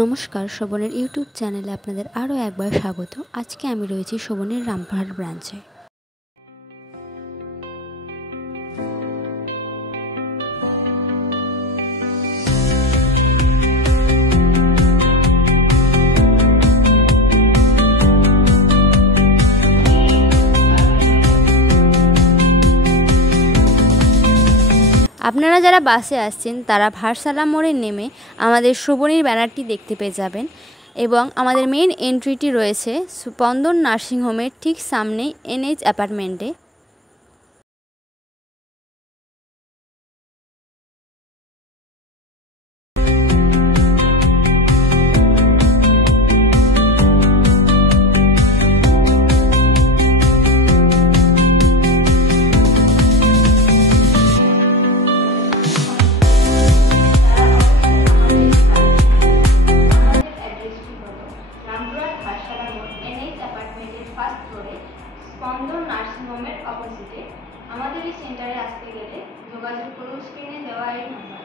নমস্কার, শোভনের ইউটিউব চ্যানেলে আপনাদের আরও একবার স্বাগত। আজকে আমি রয়েছি শোভনের রামপুরহাট ব্রাঞ্চে। আপনারা যারা বাসে আসছেন তারা ভারসালা মোড়ে নেমে আমাদের শোভনীর ব্যানারটি দেখতে পেয়ে যাবেন এবং আমাদের মেইন এন্ট্রিটি রয়েছে স্পন্দন নার্সিংহোমের ঠিক সামনেই NH অ্যাপার্টমেন্টে। ফার্স্ট ফ্লোরে স্পন্দন নার্সিংহোমের অপোজিটে। আমাদের এই সেন্টারে আসতে গেলে যোগাযোগ করুন স্ক্রিনে দেওয়া এই নাম্বার।